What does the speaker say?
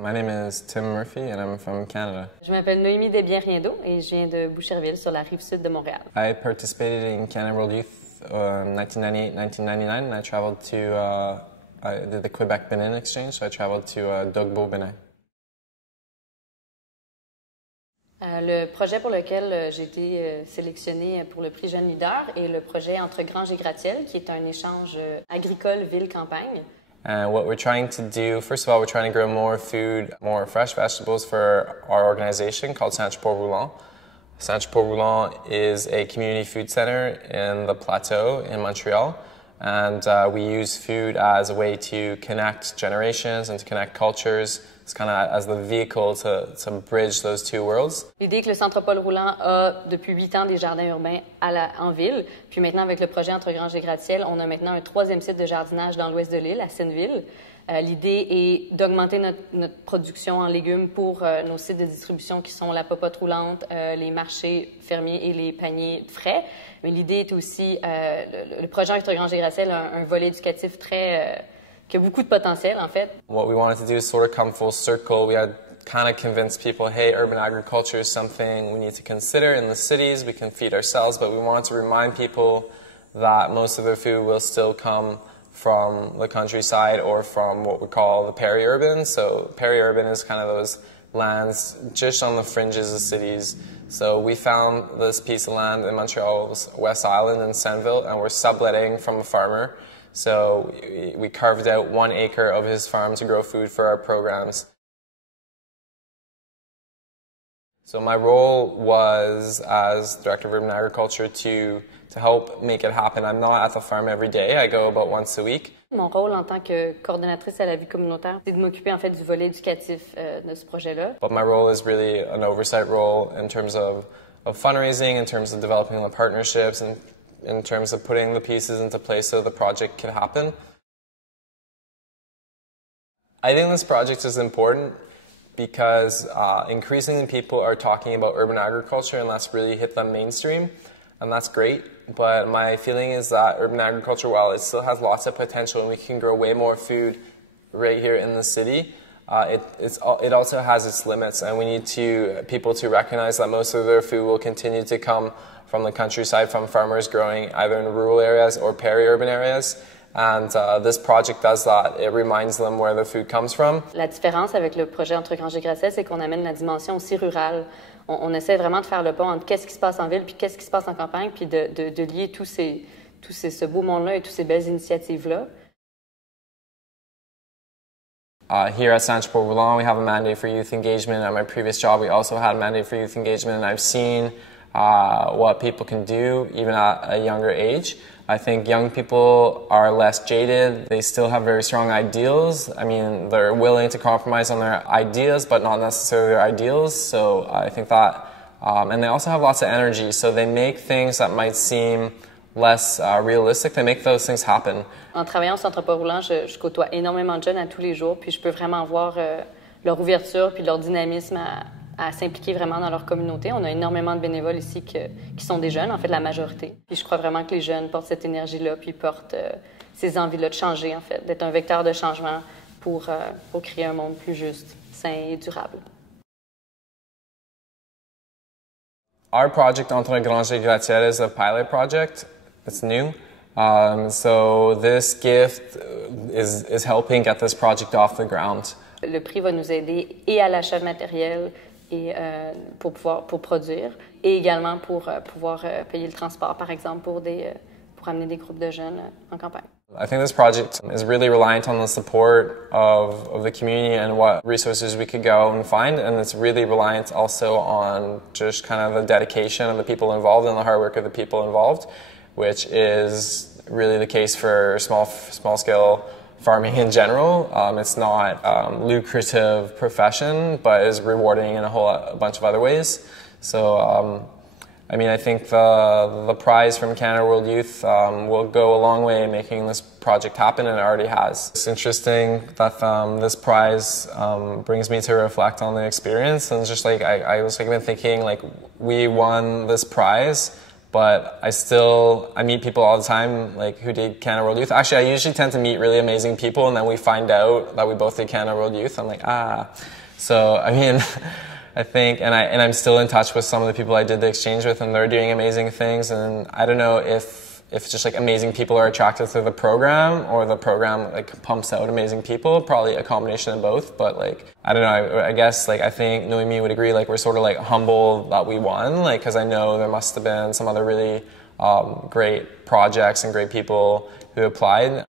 My name is Tim Murphy and I'm from Canada. Je m'appelle Noémie Desbiens-Riendeau et je viens de Boucherville sur la rive sud de Montréal. I participated in Canada World Youth 1998-1999 and I traveled to I did the Quebec-Benin exchange, so I traveled to Dogbo, Benin. Le projet pour lequel j'ai été sélectionnée pour le Prix Jeunes leader est le projet Entre Granges et Gratte-Ciel, qui est un échange agricole ville-campagne. And what we're trying to do, first of all, we're trying to grow more food, more fresh vegetables for our organization called Centre Port Roulant. Centre Port Roulant is a community food center in the Plateau in Montreal. And we use food as a way to connect generations and to connect cultures. It's kind of as the vehicle to bridge those two worlds. L'idée est que le Centre Paul Roulant a depuis 8 ans des jardins urbains en ville. Puis maintenant, avec le projet Entre Granges et Gratte-Ciel, on a maintenant un 3e site de jardinage dans l'ouest de l'île, à Senneville. L'idée est d'augmenter notre production en légumes pour nos sites de distribution qui sont la popote roulante, les marchés fermiers et les paniers frais. Mais l'idée est aussi, le projet Entre Granges et Gratte-Ciel a un volet éducatif qui a beaucoup de potentiel, en fait. What we wanted to do is sort of come full circle. We had kind of convinced people, hey, urban agriculture is something we need to consider in the cities. We can feed ourselves, but we wanted to remind people that most of their food will still come from the countryside or from what we call the peri-urban. So peri-urban is kind of those lands just on the fringes of cities. So we found this piece of land in Montreal's West Island in Senneville, and we're subletting from a farmer. So we carved out 1 acre of his farm to grow food for our programs. So my role was, as Director of Urban Agriculture, to help make it happen. I'm not at the farm every day. I go about once a week. Mon rôle en tant que coordonnatrice à la vie communautaire, c'est de m'occuper en fait du volet éducatif de ce projet-là. But my role is really an oversight role in terms of fundraising, in terms of developing the partnerships, and in terms of putting the pieces into place so the project can happen. I think this project is important because increasingly people are talking about urban agriculture, and that's really hit the mainstream, and that's great. But my feeling is that urban agriculture, while it still has lots of potential and we can grow way more food right here in the city, it also has its limits, and we need people to recognize that most of their food will continue to come from the countryside, from farmers growing either in rural areas or peri-urban areas. And this project does that. It reminds them where the food comes from. La différence avec le projet Entre Granges et Gratte-Ciel, c'est qu'on amène la dimension aussi rurale. On essaie vraiment de faire le pont entre qu'est-ce qui se passe en ville puis qu'est-ce qui se passe en campagne, puis de lier ce beau monde-là et toutes ces belles initiatives-là. Here at Centre Port Roulant, we have a mandate for youth engagement. At my previous job, we also had a mandate for youth engagement, and I've seen what people can do even at a younger age. I think young people are less jaded. They still have very strong ideals. I mean, they're willing to compromise on their ideas, but not necessarily their ideals. So I think that, and they also have lots of energy. So they make things that might seem less realistic. They make those things happen. En travaillant au Centre Port Roulant, je côtoie énormément de jeunes à tous les jours, puis je peux vraiment voir leur ouverture puis leur dynamisme à s'impliquer vraiment dans leur communauté. On a énormément de bénévoles ici qui sont des jeunes, en fait la majorité. Puis je crois vraiment que les jeunes portent cette énergie-là, puis portent ces envies-là de changer, en fait, d'être un vecteur de changement pour créer un monde plus juste, sain et durable. Our project Entre Granges et Gratte-Ciel is a pilot project. It's new. So this gift is helping get this project off the ground. Le prix va nous aider et à l'achat de matériel et pour produire, et également pour pouvoir payer le transport, par exemple, pour amener des groupes de jeunes en campagne. I think this project is really reliant on the support of the community and what resources we could go and find, and it's really reliant also on just kind of the dedication of the people involved and the hard work of the people involved, which is really the case for small-scale farming in general. It's not a lucrative profession, but is rewarding in a bunch of other ways. So, I mean, I think the prize from Canada World Youth will go a long way in making this project happen, and it already has. It's interesting that this prize brings me to reflect on the experience, and just like I was been thinking, like, we won this prize, but I meet people all the time like who did Canada World Youth. Actually, I usually tend to meet really amazing people, and then we find out that we both did Canada World Youth. I'm like, So, I mean, I think, and I'm still in touch with some of the people I did the exchange with, and they're doing amazing things. And I don't know if just like amazing people are attracted to the program, or the program like pumps out amazing people. Probably a combination of both. But like, I don't know. I guess like I think Noemi would agree. Like we're sort of like humble that we won. Like because I know there must have been some other really great projects and great people who applied.